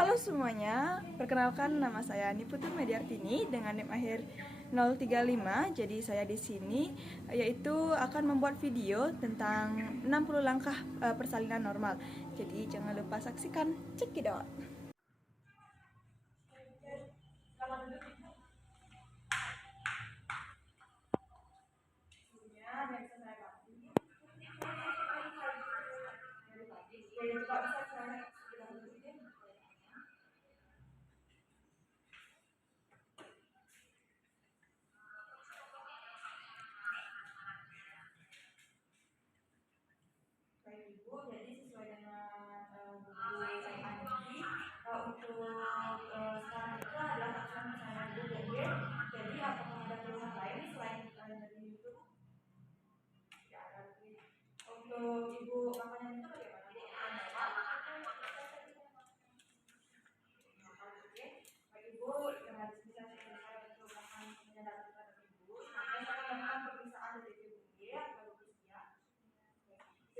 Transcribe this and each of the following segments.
Halo semuanya, perkenalkan nama saya Niputu Mediartini dengan NIM akhir 035. Jadi saya di sini yaitu akan membuat video tentang 60 langkah persalinan normal. Jadi jangan lupa saksikan. Check it out. Baik Ibu, jadi sesuai dengan buku yang ada untuk sekarang itu adalah aturan persalinan Ibu BG. Jadi apakah ada keluhan lain selain dari itu? Ya, ada. Untuk Ibu makanan itu bagaimana? Oke, Baik Ibu, dengan bisa saya untuk akan menyadari pada Ibu, sampai saya akan melakukan pemeriksaan dari Ibu G atau Ibu Sia.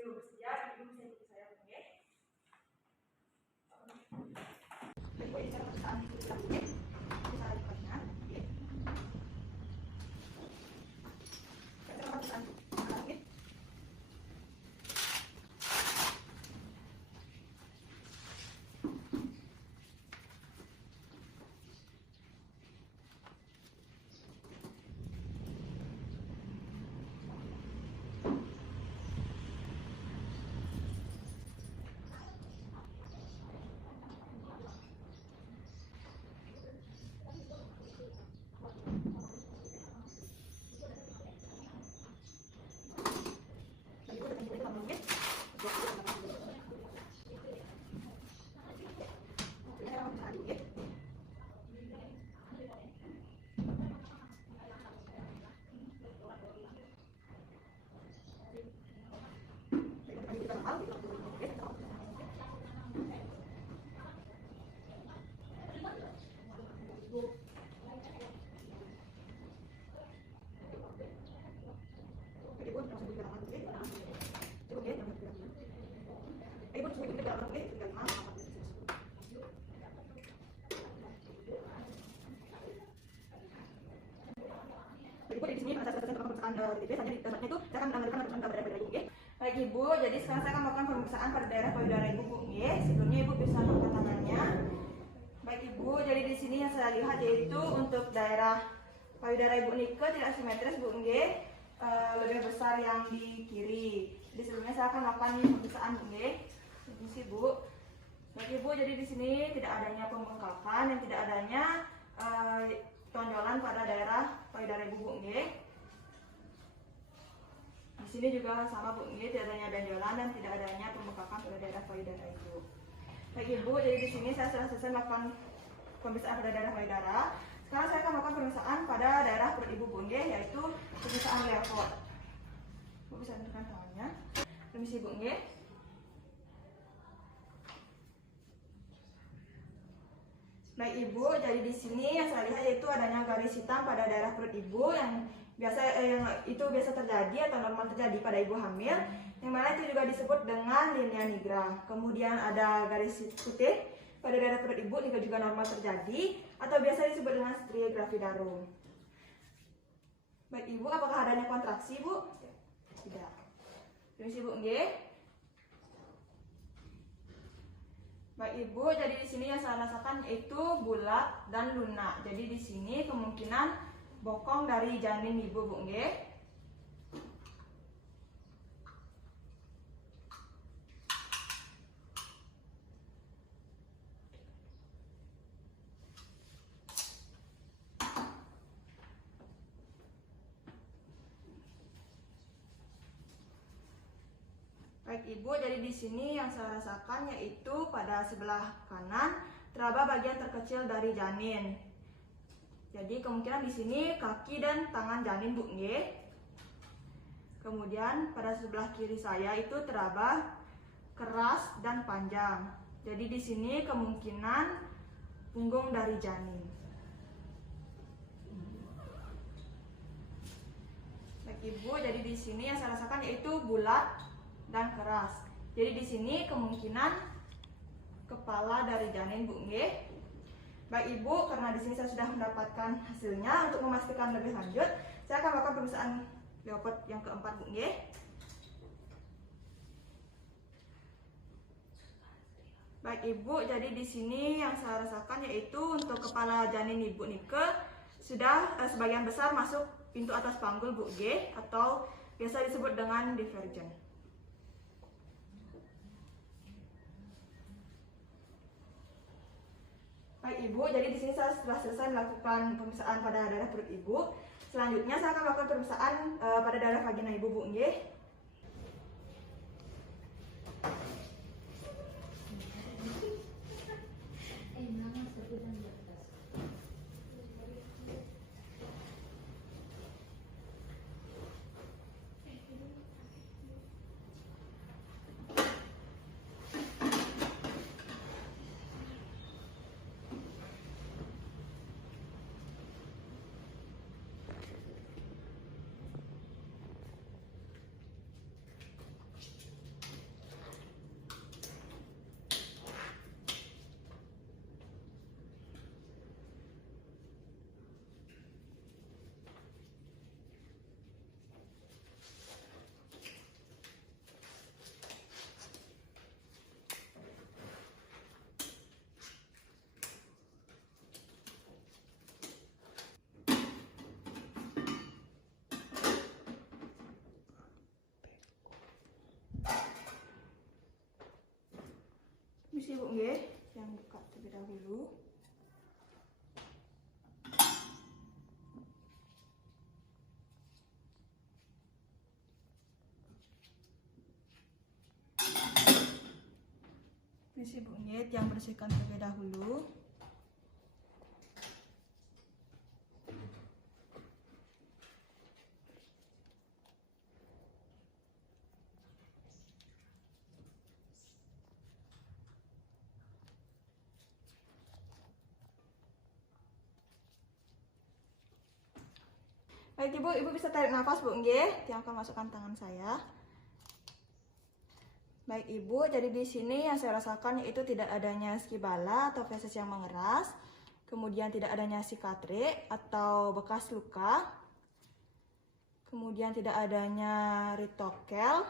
Ibu bersedia, Ibu bisa ikut saya, oke? Ibu ini cara pemeriksaan Ibu G, bisa lihatnya. Cara pemeriksaan Ibu G. Baik Ibu, jadi sekarang saya akan melakukan pemeriksaan pada daerah payudara Ibu, Bu. Sebelumnya Ibu bisa mengangkat tangannya. Baik Ibu, jadi di sini yang saya lihat yaitu untuk daerah payudara Ibu Nike tidak simetris, Bu. Lebih besar yang di kiri. Jadi sebelumnya saya akan melakukan pemeriksaan, Bu. Permisi, Bu. Baik Ibu, jadi di sini tidak adanya pembengkakan dan tidak adanya tonjolan pada daerah payudara Ibu, Bu. Di sini juga sama, Bu. Tidak adanya benjolan dan tidak adanya pembengkakan pada daerah payudara Ibu. Baik Ibu, jadi di sini saya sudah selesai melakukan pemeriksaan pada daerah payudara. Sekarang saya akan melakukan pemeriksaan pada daerah perut Ibu, Bu, yaitu pemeriksaan leopard. Bu bisa tentukan tangannya. Permisi, Bu. Baik Ibu, jadi di sini yang saya lihat yaitu adanya garis hitam pada daerah perut Ibu yang biasa terjadi atau normal terjadi pada ibu hamil, yang mana itu juga disebut dengan linea nigra. Kemudian ada garis putih pada daerah perut Ibu juga normal terjadi atau biasa disebut dengan stria gravidarum. Baik Ibu, apakah adanya kontraksi, Bu? Tidak. Permisi, Bu. Baik Ibu, jadi di sini yang saya rasakan yaitu bulat dan lunak. Jadi di sini kemungkinan bokong dari janin Ibu, Bu. Baik Ibu, jadi di sini yang saya rasakan yaitu pada sebelah kanan teraba bagian terkecil dari janin. Jadi kemungkinan di sini kaki dan tangan janin, Bu. Kemudian pada sebelah kiri saya itu teraba keras dan panjang. Jadi di sini kemungkinan punggung dari janin. Baik Ibu, jadi di sini yang saya rasakan yaitu bulat dan keras. Jadi di sini kemungkinan kepala dari janin, Bu nggih. Baik Ibu, karena di sini saya sudah mendapatkan hasilnya, untuk memastikan lebih lanjut, saya akan melakukan pemeriksaan leopard yang keempat, Bu nggih. Baik Ibu, jadi di sini yang saya rasakan yaitu untuk kepala janin Ibu Nike sudah sebagian besar masuk pintu atas panggul, Bu G, atau biasa disebut dengan divergen. Baik Ibu, jadi di sini saya sudah selesai melakukan pemeriksaan pada daerah perut Ibu. Selanjutnya saya akan melakukan pemeriksaan pada daerah vagina Ibu, Bu G. Misi Bu nggih, yang buka terlebih dahulu. Misi Bu nggih, yang bersihkan terlebih dahulu. Baik Ibu, Ibu bisa tarik nafas Bu nggih, yang akan masukkan tangan saya. Baik Ibu, jadi di sini yang saya rasakan yaitu tidak adanya skibala atau feses yang mengeras, kemudian tidak adanya sikatrik atau bekas luka, kemudian tidak adanya ritokel,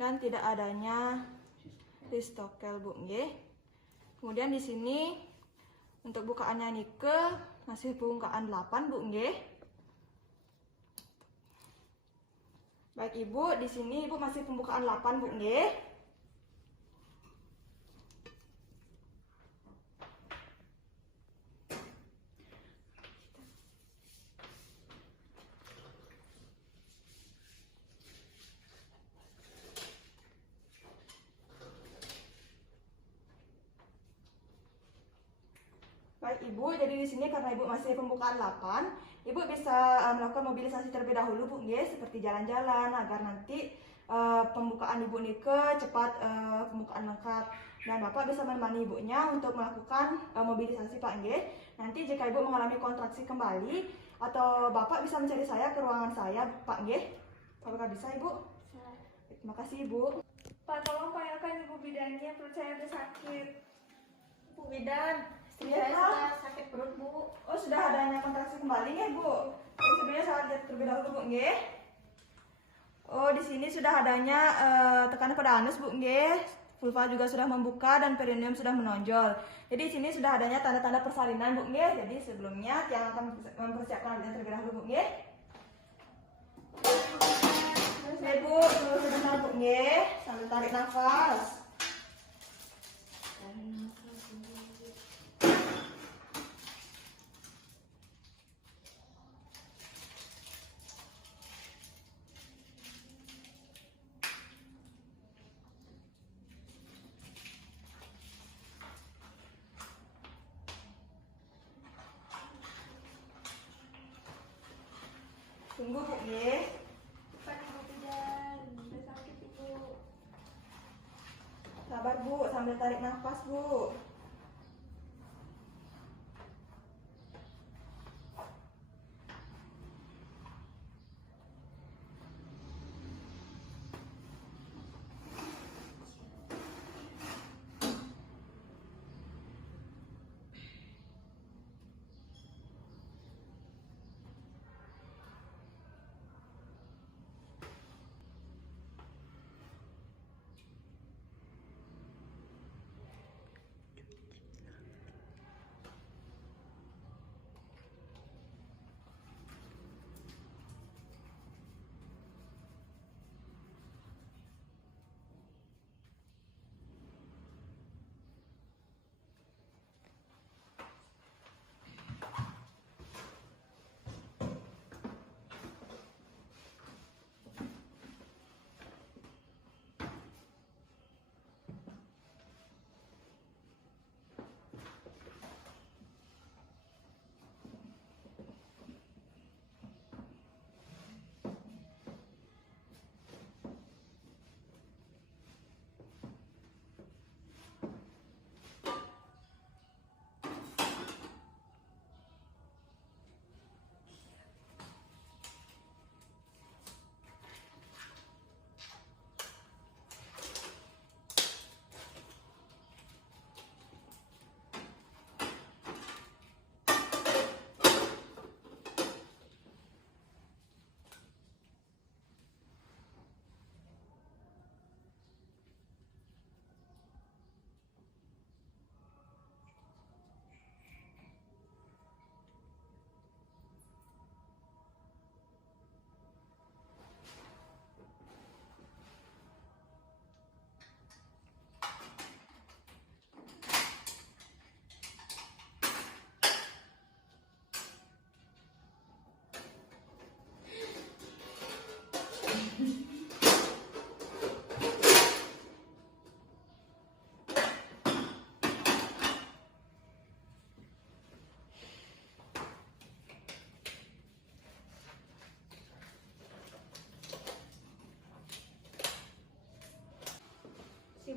dan tidak adanya ristokel Bu nggih. Kemudian di sini untuk bukaannya Nike masih pembukaan 8 Bu nggih. Baik Ibu, di sini Ibu masih pembukaan 8 Bu nggih. Baik Ibu, jadi di sini karena Ibu masih pembukaan 8, Ibu bisa melakukan mobilisasi terlebih dahulu Bu nggih, seperti jalan-jalan agar nanti pembukaan Ibu Nike cepat pembukaan lengkap, dan Bapak bisa menemani Ibunya untuk melakukan mobilisasi Pak nggih. Nanti jika Ibu mengalami kontraksi kembali atau Bapak bisa mencari saya ke ruangan saya Pak nggih. Apakah bisa Ibu? Bisa. Terima kasih Ibu. Pak, tolong panggilkan Ibu bidannya, perut saya udah sakit. Bu Bidan, Saya sudah sakit perut, Bu. Oh, sudah adanya kontraksi kembali ya Bu? Tapi sebelumnya saya lihat terlebih dahulu Bu nggih. Oh, di sini sudah adanya tekanan pada anus Bu nggih. Vulva juga sudah membuka dan perineum sudah menonjol. Jadi di sini sudah adanya tanda-tanda persalinan Bu nggih. Jadi sebelumnya yang akan mempersiapkan terlebih dahulu Bu nggih. Oke Bu, tunggu sebentar Bu nggih. Sambil tarik nafas. Tunggu Bu nggih. Pak, Ibu bidan, udah sakit Ibu. Sabar Bu, sambil tarik nafas Bu.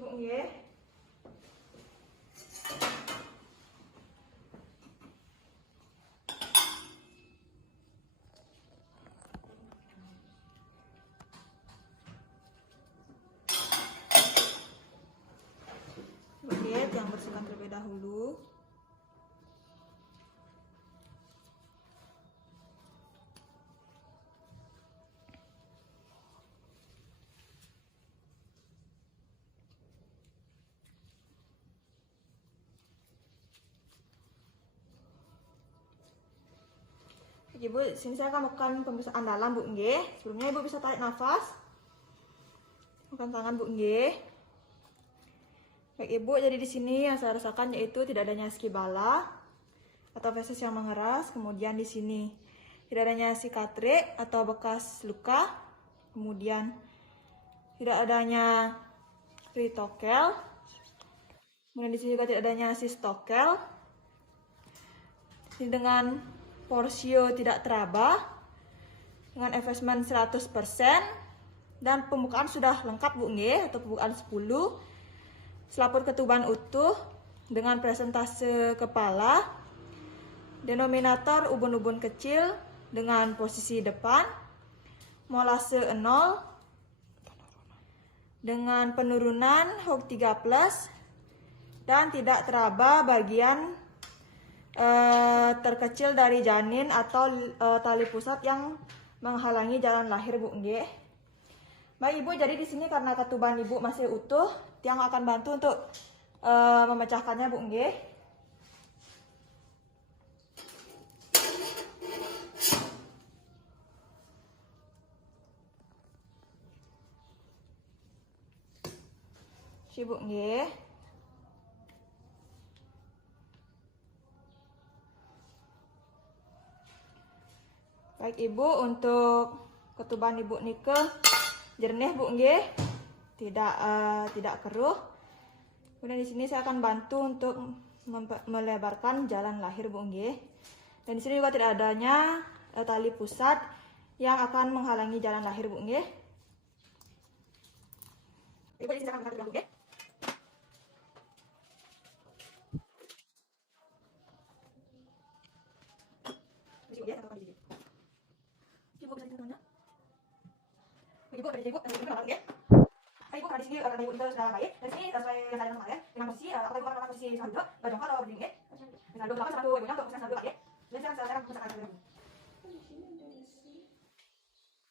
Bu nggih. Kulit yang bersihkan terlebih dahulu. Ibu, sini saya akan melakukan pemeriksaan dalam, Bu nggih. Sebelumnya Ibu bisa tarik nafas. Bukan tangan, Bu nggih. Baik Ibu, jadi di sini yang saya rasakan yaitu tidak adanya skibala atau feses yang mengeras, kemudian di sini tidak adanya sikatrik atau bekas luka, kemudian tidak adanya ritokel, kemudian di sini juga tidak adanya sistokel. Ini dengan porsio tidak teraba, dengan effacement 100%, dan pembukaan sudah lengkap Bu nggih, atau pembukaan 10, selaput ketuban utuh dengan presentase kepala, denominator ubun-ubun kecil dengan posisi depan, molase 0 dengan penurunan HOG 3+, dan tidak teraba bagian terkecil dari janin atau tali pusat yang menghalangi jalan lahir Bu nggih. Baik Ibu, jadi di sini karena ketuban Ibu masih utuh, Tiang akan bantu untuk memecahkannya Bu nggih. Bu nggih. Baik Ibu, untuk ketuban Ibu nike jernih Bu nggih, tidak keruh. Kemudian di sini saya akan bantu untuk melebarkan jalan lahir Bu nggih. Dan di sini juga tidak adanya tali pusat yang akan menghalangi jalan lahir Bu nggih. Ibu di sini akan mengangkat Bu nggih. Ibu bisa di mana? Ibu ada Ibu, Ibu kenapa nggih? Ibu karena di sini karena Ibu itu sudah baik. Dari sini sesuai yang saya kemarin dengan posisi apa Ibu melakukan posisi saldo, jongkok atau berdiri nggih? Saldo belakang sama Ibunya untuk posisi saldo nggih. Jadi sekarang saya akan pasangkan dulu.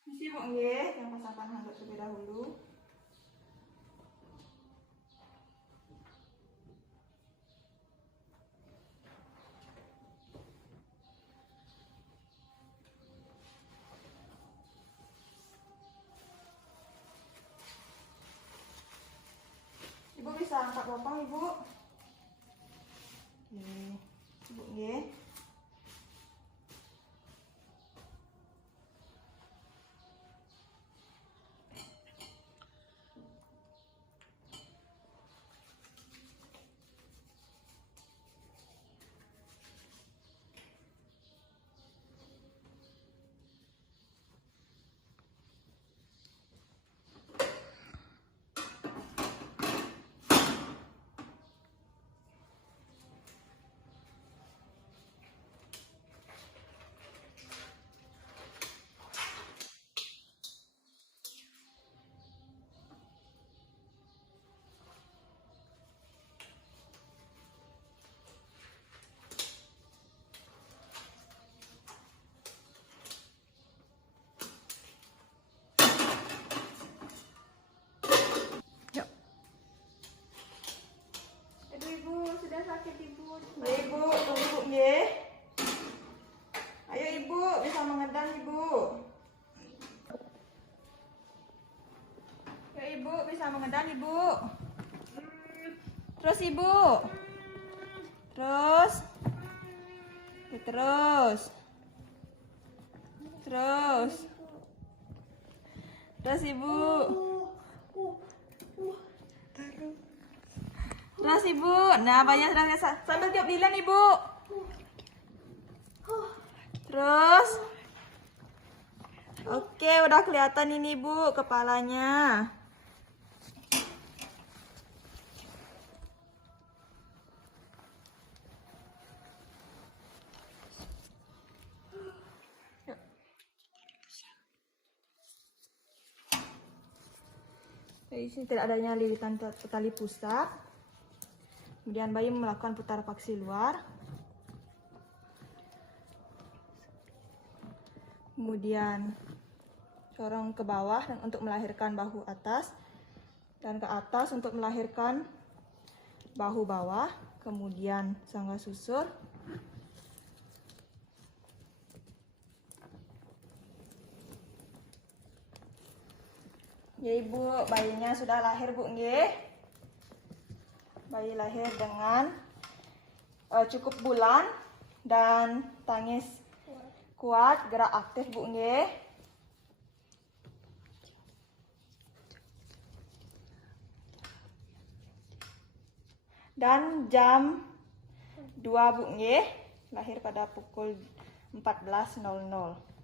Misi Bu nggih, yang pasangkan handuk terlebih dahulu. Ibu bisa angkat bopong Ibu. Ibu nggih. Sudah sakit Ibu. Ibu, tunggu Bu nggih. Ayo Ibu, bisa mengedang Ibu. Ya Ibu, bisa mengedang Ibu. Terus Ibu. Terus. Terus. Terus. Terus Ibu. Terus Ibu. Nah, banyak sambil tiup lilin Ibu. Terus. Oke, udah kelihatan ini Bu kepalanya. Jadi sini tidak adanya lilitan tali pusat. Kemudian bayi melakukan putar paksi luar. Kemudian corong ke bawah dan untuk melahirkan bahu atas dan ke atas untuk melahirkan bahu bawah. Kemudian sangga susur. Ya Ibu, bayinya sudah lahir Bu nggih. Bayi lahir dengan cukup bulan dan tangis kuat, gerak aktif Bu nggih. Dan jam 2 Bu nggih, lahir pada pukul 14.00.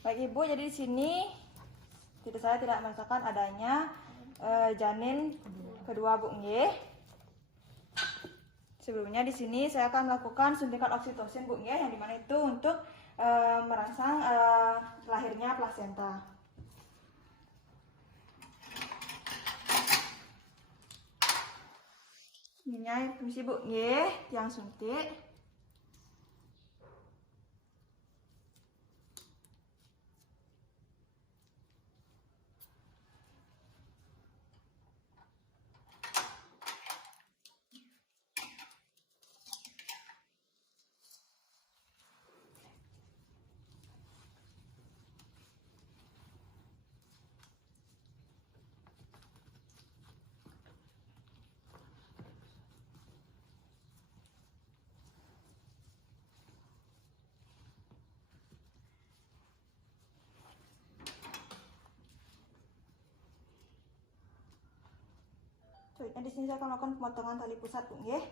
Baik Ibu, jadi di sini saya tidak merasakan adanya janin kedua Bu nggih. Sebelumnya di sini saya akan melakukan suntikan oksitosin Bu nggih, yang dimana itu untuk merangsang lahirnya plasenta. Ini permisi Bu nggih, yang suntik. Selanjutnya di sini saya akan melakukan pemotongan tali pusat Bu nggih.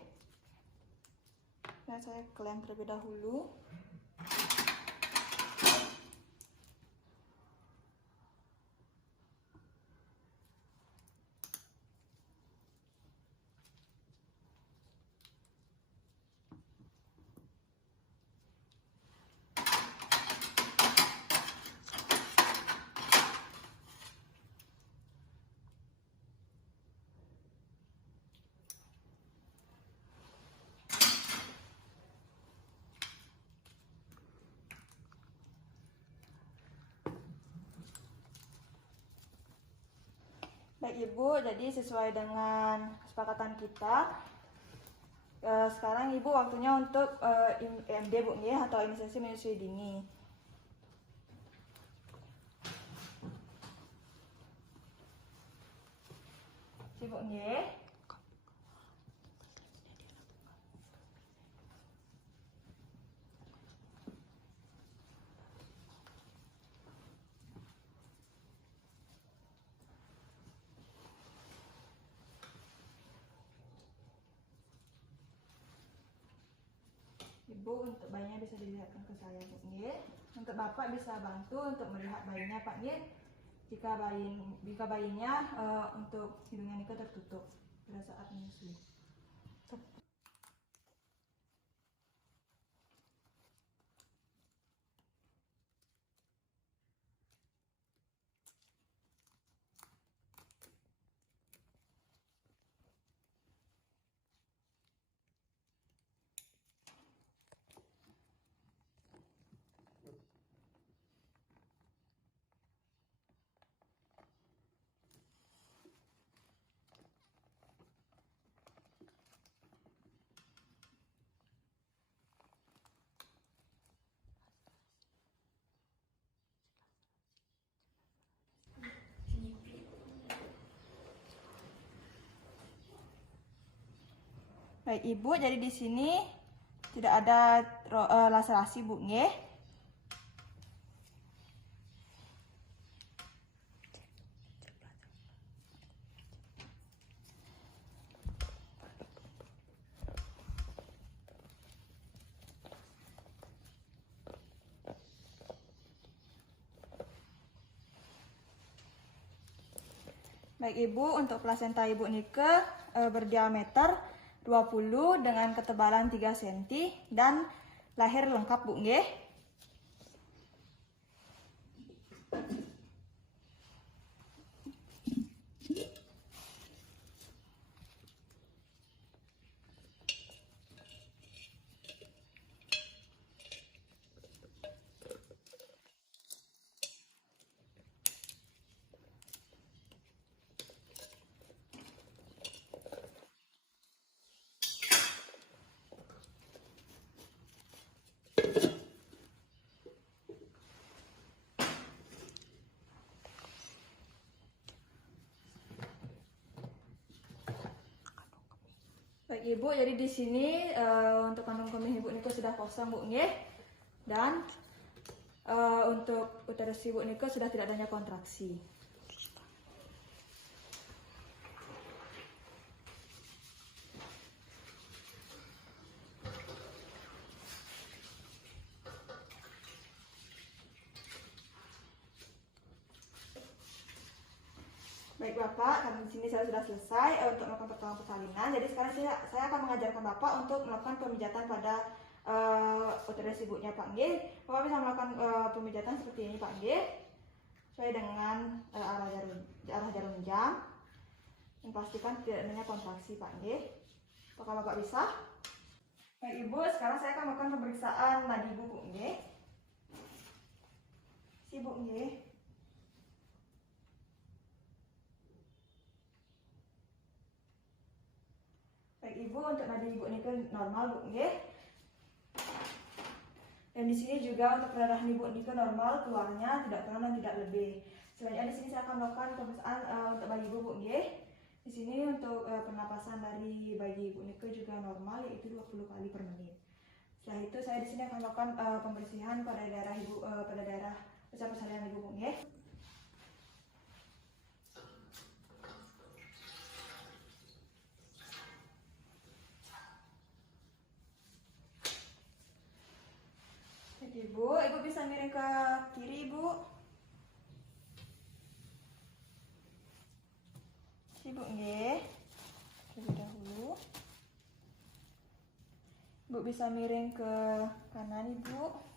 Dan saya klem terlebih dahulu. Baik Ibu, jadi sesuai dengan kesepakatan kita, sekarang Ibu waktunya untuk IMD Bu nggih, atau imunisasi menyusui dini. Bu nggih. Ibu, untuk bayinya bisa dilihatkan ke saya Bu nggih. Untuk Bapak bisa bantu untuk melihat bayinya Pak nggih. Jika bayinya untuk hidungnya Niko tertutup pada saat menyusui. Baik Ibu, jadi di sini tidak ada laserasi Bu nggih. Baik Ibu, untuk plasenta Ibu Nike berdiameter 20 dengan ketebalan 3 cm dan lahir lengkap Bu nggih. Baik Ibu, jadi di sini untuk kandung kemih Ibu Nike sudah kosong Bu nggih. Dan untuk uterus Ibu Nike sudah tidak adanya kontraksi. Baik Bapak, kami di sini saya sudah selesai untuk melakukan pertolongan persalinan. Jadi sekarang saya akan mengajarkan Bapak untuk melakukan pemijatan pada uterus ibunya Pak nggih. Bapak bisa melakukan pemijatan seperti ini Pak nggih, sesuai dengan arah jarum jam. Dan pastikan tidak adanya kontraksi Pak nggih. Apakah Bapak bisa? Baik Ibu, sekarang saya akan melakukan pemeriksaan nadi Ibu Bu nggih. Si Bu nggih. Baik Ibu, untuk nadi Ibu Nike normal Bu nggih. Dan di sini juga untuk pendarahan Ibu Nike normal, keluarnya tidak kurang dan tidak lebih. Selanjutnya di sini saya akan melakukan pemeriksaan untuk bayi Ibu Bu nggih. Di sini untuk pernapasan dari bayi Ibu Nike juga normal, yaitu 20 kali per menit. Setelah itu saya di sini akan melakukan pembersihan pada daerah Ibu pada daerah pusat persalinan Ibu Bu nggih. Ibu bisa miring ke kiri Ibu. Ibu nggih. Terlebih dahulu. Ibu bisa miring ke kanan Ibu.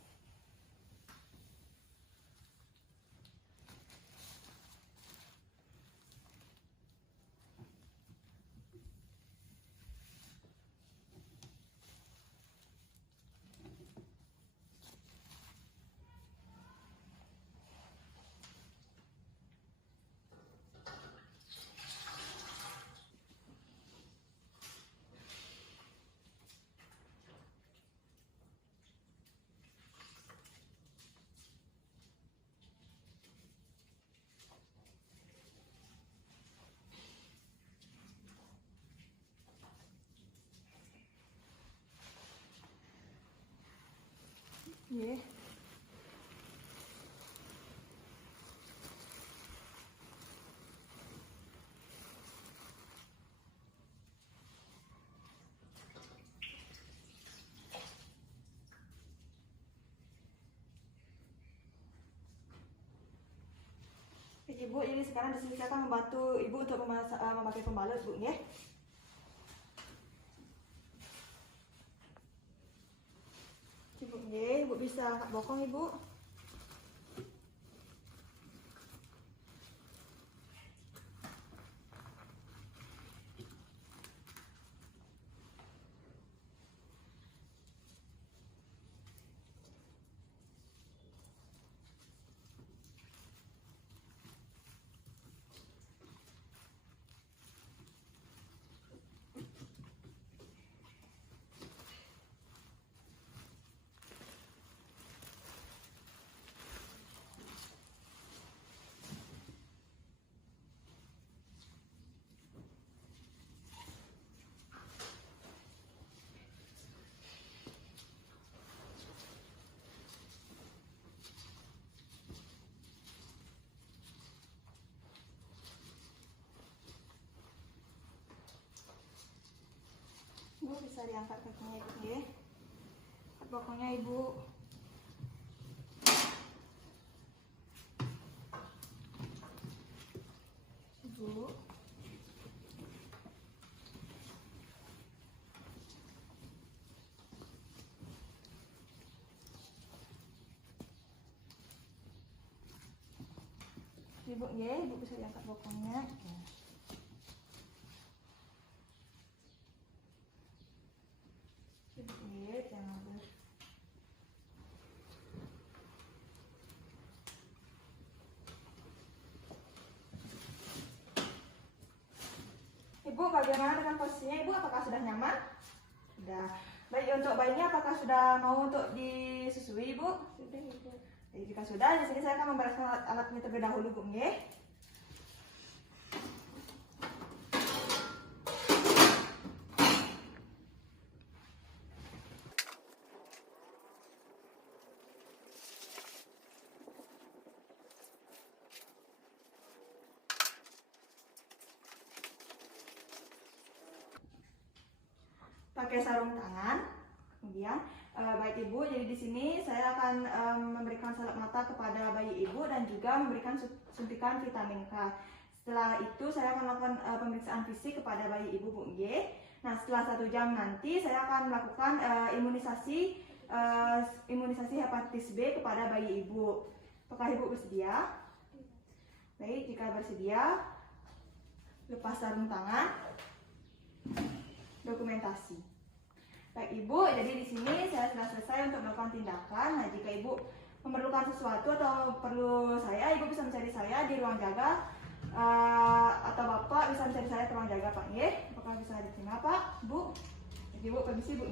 Nggih. Ibu, ini sekarang di sini saya akan membantu Ibu untuk memakai pembalut Bu nggih. Ibu nggih, Ibu bisa bokong Ibu. bisa diangkat kakinya ibu ya. Bokongnya ibu. Ibu. Ibu ya, ibu bisa diangkat bokongnya. Sedikit, jangan ber. Ibu, bagaimana dengan posisinya? Ibu, apakah sudah nyaman? Sudah. Baik, untuk bayinya apakah sudah mau untuk disusui, Ibu? Sudah ibu. Jadi jika sudah, di sini saya akan membereskan alat-alatnya terlebih dahulu, Bu. Nggih. Pakai sarung tangan, kemudian baik ibu. Jadi di sini saya akan memberikan salep mata kepada bayi ibu dan juga memberikan suntikan vitamin K. Setelah itu saya akan melakukan pemeriksaan fisik kepada bayi ibu, Bu G. Nah, setelah 1 jam nanti saya akan melakukan imunisasi hepatitis B kepada bayi ibu. Apakah ibu bersedia? Baik, jika bersedia, lepas sarung tangan. Dokumentasi. Baik ibu, jadi di sini saya sudah selesai untuk melakukan tindakan. Nah, jika ibu memerlukan sesuatu atau perlu saya, ibu bisa mencari saya di ruang jaga, atau bapak bisa mencari saya ke ruang jaga, Pak. Apakah bisa diterima, Pak? Bu, ibu permisi, Bu.